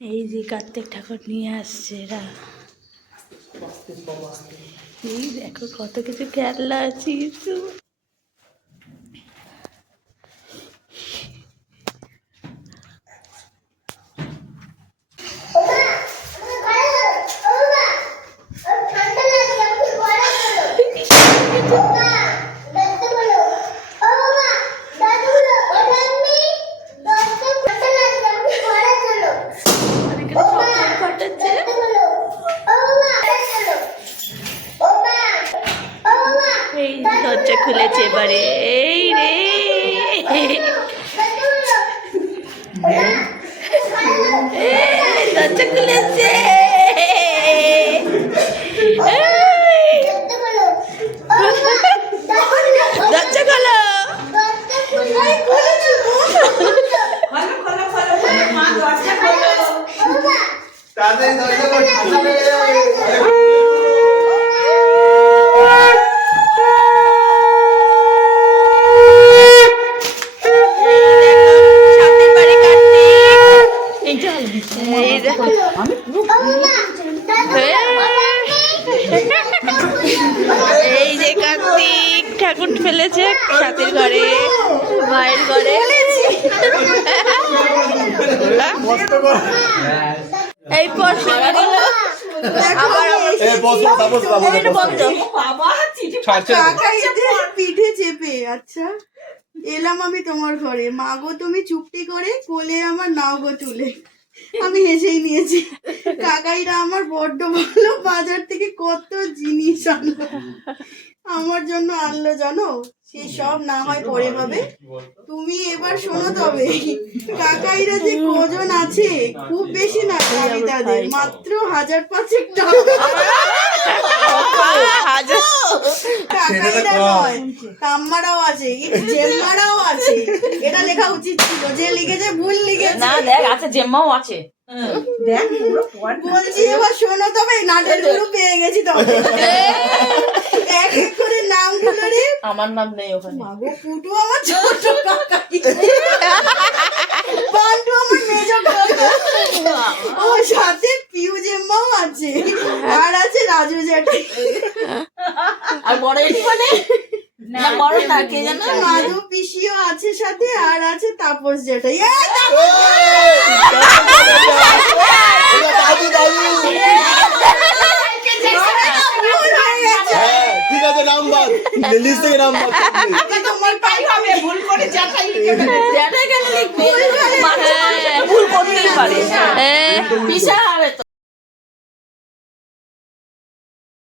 এই যে কার্তিক ঠাকুর নিয়ে আসছে এরা। এই দেখো কত কিছু খেলনা আছে কিছু। এই দরজা খুলেছে এবারে। এই রে দরজা খুলেছে। দরজা খোলো। এই যে কার্তিক ঠাকুর ফেলেছে সাথীর ঘরে, মায়ের ঘরে। এই পিঠে চেপে আচ্ছা এলাম আমি তোমার ঘরে, মা গো তুমি চুপটি করে কোলে আমার নাও গো তুলে। আমি হেসেই নিয়েছি। কাকাইরা আমার বড্ড ভালো, বাজার থেকে কত জিনিস আনলো আমার জন্য, আনলো জানো। সে সব না হয় পরে ভাবে, তুমি এবার শোনো তবে কাকাইরা যে কজন আছে, খুব বেশি না গাড়ি তাদের, মাত্র 1005 টাকা। কাকাইরা নয়, কাম্মারাও আছে, জেম্মারাও আছে। এটা লেখা উচিত ছিল, যে লিখেছে ভুল লিখেছে। না দেখ আছে, জেম্মাও আছে। দেখ বলছি এবার শোনো তবে, নাটকগুলো পেয়ে গেছি তবে। এক এক করে নামগুলো রে। আমার নাম নেই ওখানে। মাগো ফুটু আমার ছোট কাকাই, পান্ডু আমার মেজো কাকা, ও সাথে পিউ জেম্মাও আছে, আর আছে রাজু জ্যাঠাই। আর বড় এটি মানে না বড় না কে জানো, মাধু পিসিও আছে সাথে, আর আছে তাপস জ্যাঠাই। ঠিক আছে নাম্বার লিস্ট থেকে নাম্বার তোমার পাই হবে, ভুল করে জ্যাঠাই লিখে জ্যাঠাই কেন লিখবে, ভুল করতেই পারে। পিসা